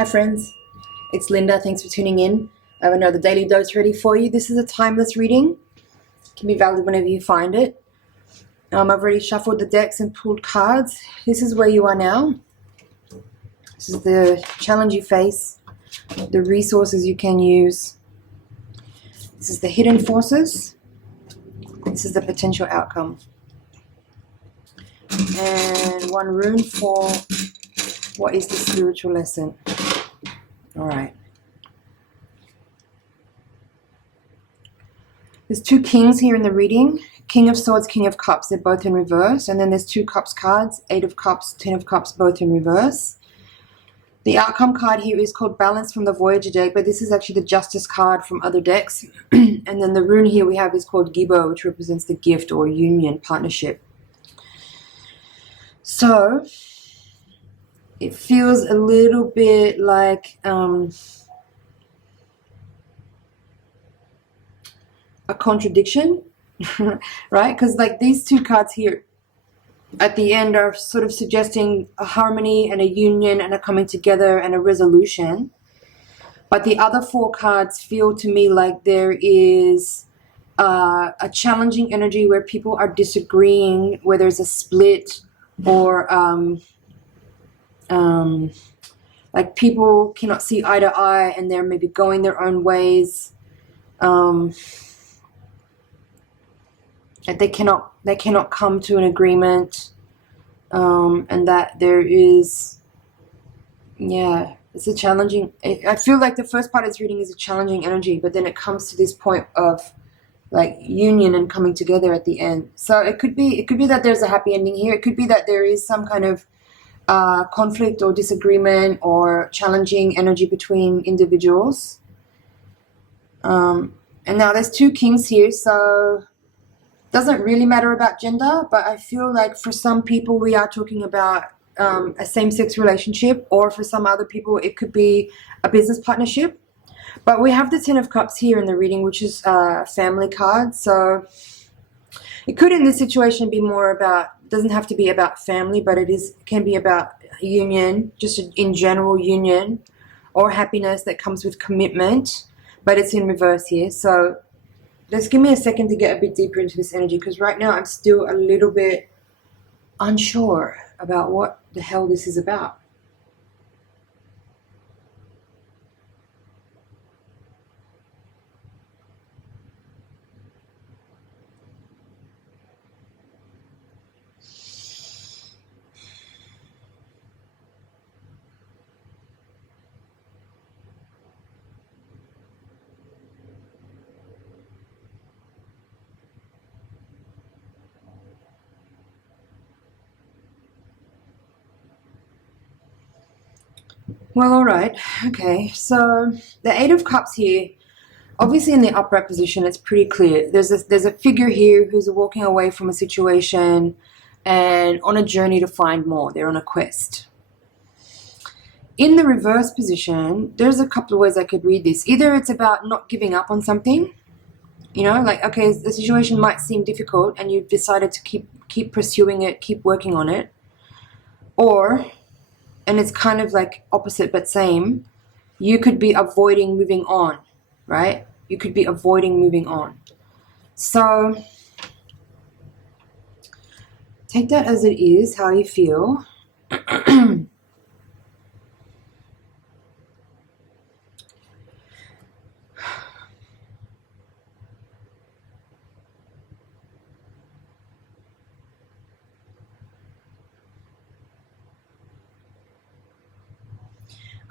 Hi friends, it's Linda. Thanks for tuning in. I have another daily dose ready for you. This is a timeless reading. It can be valid whenever you find it. I've already shuffled the decks and pulled cards. This is where you are now. This is the challenge you face, the resources you can use. This is the hidden forces. This is the potential outcome. And one rune for what is the spiritual lesson. All right. There's two kings here in the reading. King of Swords, King of Cups. They're both in reverse. And then there's two Cups cards. 8 of Cups, 10 of Cups, both in reverse. The outcome card here is called Balance from the Voyager deck, but this is actually the Justice card from other decks. And then the rune here we have is called Gibo, which represents the gift or union, partnership. So it feels a little bit like a contradiction, right? Because like these two cards here at the end are sort of suggesting a harmony and a union and a coming together and a resolution. But the other four cards feel to me like there is a challenging energy where people are disagreeing, where there's a split, or like people cannot see eye to eye and they're maybe going their own ways. They cannot come to an agreement, and that there is, yeah, it's a challenging. I feel like the first part of this reading is a challenging energy, but then it comes to this point of like union and coming together at the end. So it could be that there's a happy ending here. It could be that there is some kind of conflict or disagreement or challenging energy between individuals. And now there's two kings here, so doesn't really matter about gender, but I feel like for some people we are talking about a same-sex relationship, or for some other people it could be a business partnership. But we have the 10 of Cups here in the reading, which is a family card. So it could in this situation be more about, doesn't have to be about family, but it can be about union, just in general union, or happiness that comes with commitment, but it's in reverse here. So just give me a second to get a bit deeper into this energy, because right now I'm still a little bit unsure about what the hell this is about. Well, all right. Okay, so the 8 of Cups here, obviously in the upright position, it's pretty clear. There's a figure here who's walking away from a situation and on a journey to find more. They're on a quest. In the reverse position, there's a couple of ways I could read this. Either it's about not giving up on something, you know, like, okay, the situation might seem difficult and you've decided to keep pursuing it, keep working on it. Or, and it's kind of like opposite but same, you could be avoiding moving on, right? You could be avoiding moving on. So take that as it is, how you feel.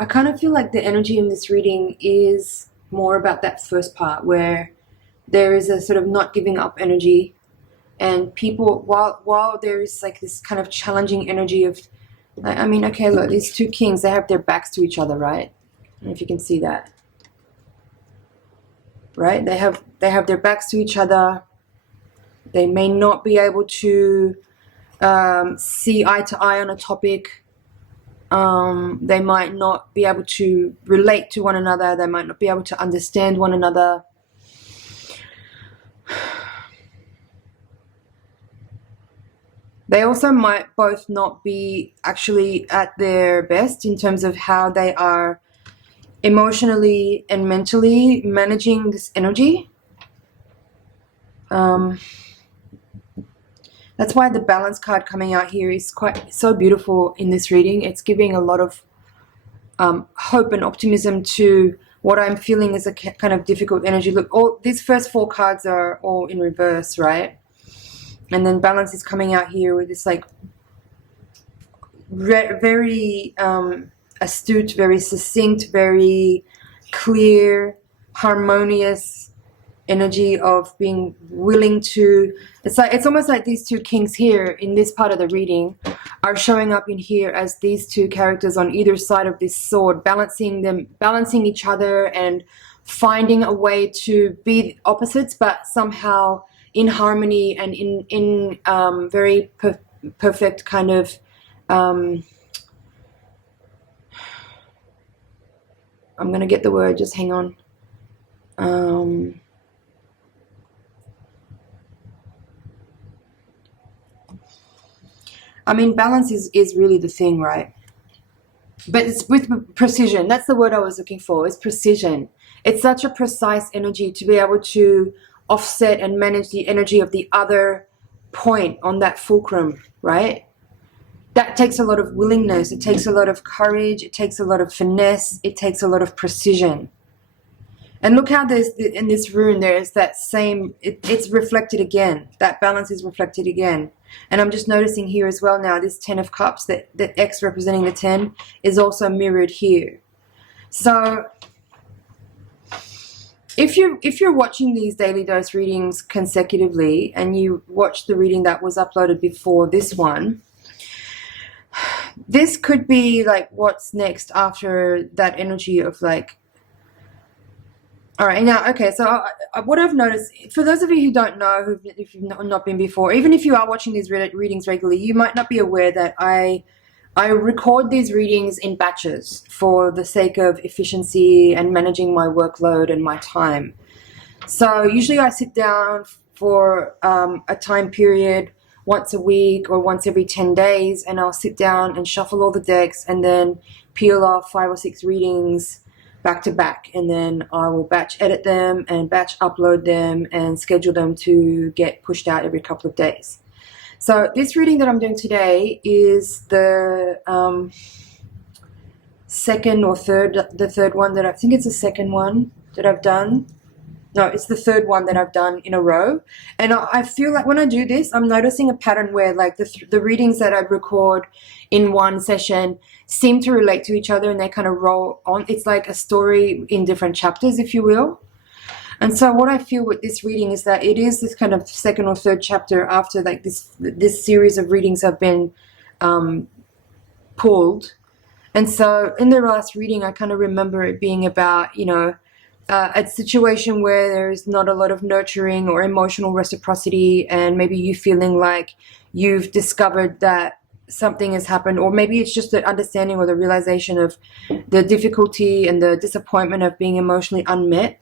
I kind of feel like the energy in this reading is more about that first part, where there is a sort of not giving up energy, and people, while there is like this kind of challenging energy of, I mean, okay, look, these two kings, they have their backs to each other, right? I don't know if you can see that, right? They have their backs to each other. They may not be able to see eye to eye on a topic. They might not be able to relate to one another. They might not be able to understand one another. They also might both not be actually at their best in terms of how they are emotionally and mentally managing this energy. That's why the balance card coming out here is quite so beautiful in this reading. It's giving a lot of hope and optimism to what I'm feeling is a kind of difficult energy. Look, all these first 4 cards are all in reverse, right? And then balance is coming out here with this like very astute, very succinct, very clear, harmonious energy of being willing to, it's almost like these 2 kings here in this part of the reading are showing up in here as these 2 characters on either side of this sword, balancing each other and finding a way to be opposites but somehow in harmony and in very perfect kind of I'm gonna get the word, just hang on. I mean, balance is really the thing, right? But it's with precision. That's the word I was looking for, is precision. It's such a precise energy to be able to offset and manage the energy of the other point on that fulcrum, right? That takes a lot of willingness. It takes a lot of courage. It takes a lot of finesse. It takes a lot of precision. And look how there's, in this rune, there's that same, it's reflected again. That balance is reflected again. And I'm just noticing here as well now, this 10 of Cups, that X representing the 10, is also mirrored here. So if you're watching these daily dose readings consecutively and you watch the reading that was uploaded before this one, this could be like what's next after that energy of like, all right, now, okay, so what I've noticed, for those of you who don't know, if you've not been before, even if you are watching these readings regularly, you might not be aware that I record these readings in batches for the sake of efficiency and managing my workload and my time. So usually I sit down for a time period once a week or once every 10 days, and I'll sit down and shuffle all the decks and then peel off 5 or 6 readings back to back, and then I will batch edit them and batch upload them and schedule them to get pushed out every couple of days. So this reading that I'm doing today is the second or third one that I think it's the second one that I've done. No, it's the third one that I've done in a row. And I feel like when I do this, I'm noticing a pattern where like the readings that I record in one session seem to relate to each other and they kind of roll on. It's like a story in different chapters, if you will. And so what I feel with this reading is that it is this kind of second or third chapter after like this series of readings have been pulled. And so in the last reading, I kind of remember it being about, you know, a situation where there's not a lot of nurturing or emotional reciprocity, and maybe you feeling like you've discovered that something has happened, or maybe it's just the understanding or the realization of the difficulty and the disappointment of being emotionally unmet.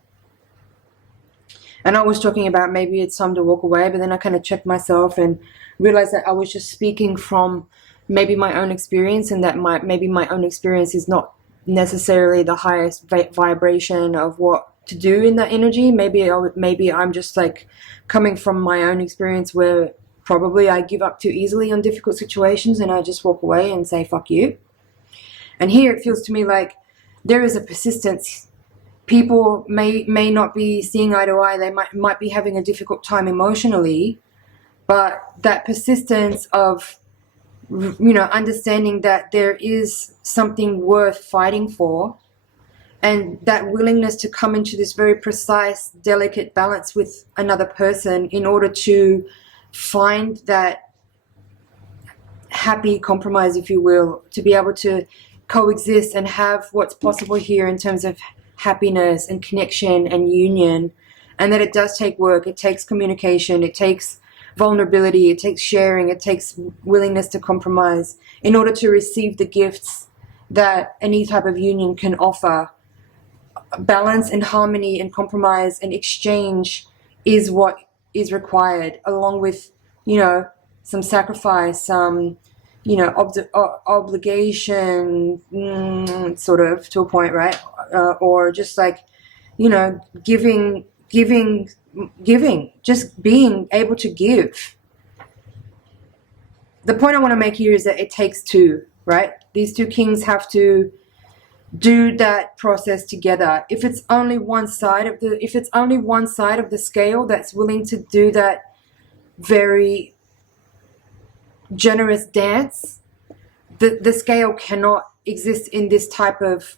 And I was talking about maybe it's time to walk away, but then I kind of checked myself and realized that I was just speaking from maybe my own experience, and that maybe my own experience is not necessarily the highest vibration of what to do in that energy. Maybe I'm just like coming from my own experience where probably I give up too easily on difficult situations and I just walk away and say fuck you. And here it feels to me like there is a persistence. People may not be seeing eye to eye. They might be having a difficult time emotionally, but that persistence of, you know, understanding that there is something worth fighting for, and that willingness to come into this very precise, delicate balance with another person in order to find that happy compromise, if you will, to be able to coexist and have what's possible here in terms of happiness and connection and union. And that it does take work, it takes communication, it takes vulnerability, it takes sharing, it takes willingness to compromise in order to receive the gifts that any type of union can offer. Balance and harmony and compromise and exchange is what is required, along with, you know, some sacrifice, some, you know, obligation, sort of, to a point, right? Or just like, you know, giving, just being able to give. The point I want to make here is that it takes two, right? These two kings have to do that process together. If it's only one side of the scale that's willing to do that very generous dance, the scale cannot exist in this type of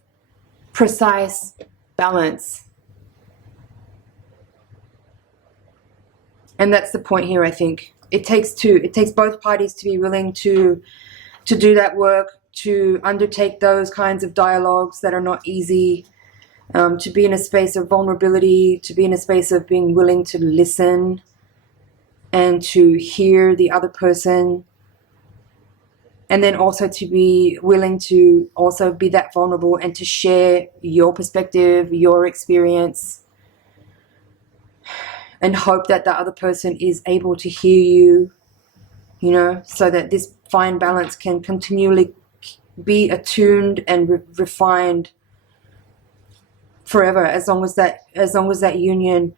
precise balance. And that's the point here, I think. It takes two. It takes both parties to be willing to do that work, to undertake those kinds of dialogues that are not easy, to be in a space of vulnerability, to be in a space of being willing to listen and to hear the other person, and then also to be willing to also be that vulnerable and to share your perspective, your experience, and hope that the other person is able to hear you, you know, so that this fine balance can continually be attuned and refined forever, as long as that union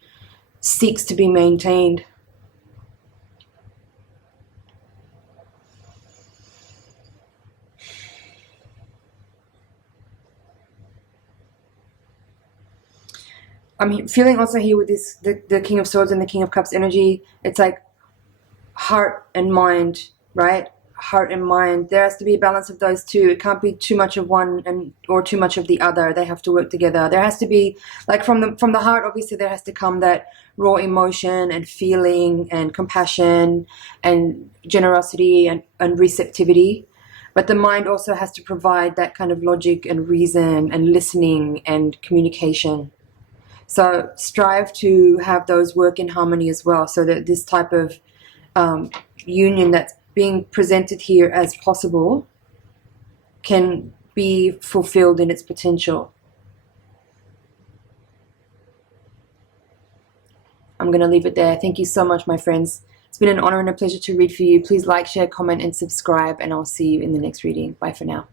seeks to be maintained. I'm feeling also here with this, the King of Swords and the King of Cups energy. It's like heart and mind, right? Heart and mind. There has to be a balance of those two. It can't be too much of one or too much of the other. They have to work together. There has to be, like, from the heart, obviously there has to come that raw emotion and feeling and compassion and generosity and receptivity. But the mind also has to provide that kind of logic and reason and listening and communication. So strive to have those work in harmony as well, so that this type of union that's being presented here as possible can be fulfilled in its potential. I'm going to leave it there. Thank you so much, my friends. It's been an honor and a pleasure to read for you. Please like, share, comment, and subscribe, and I'll see you in the next reading. Bye for now.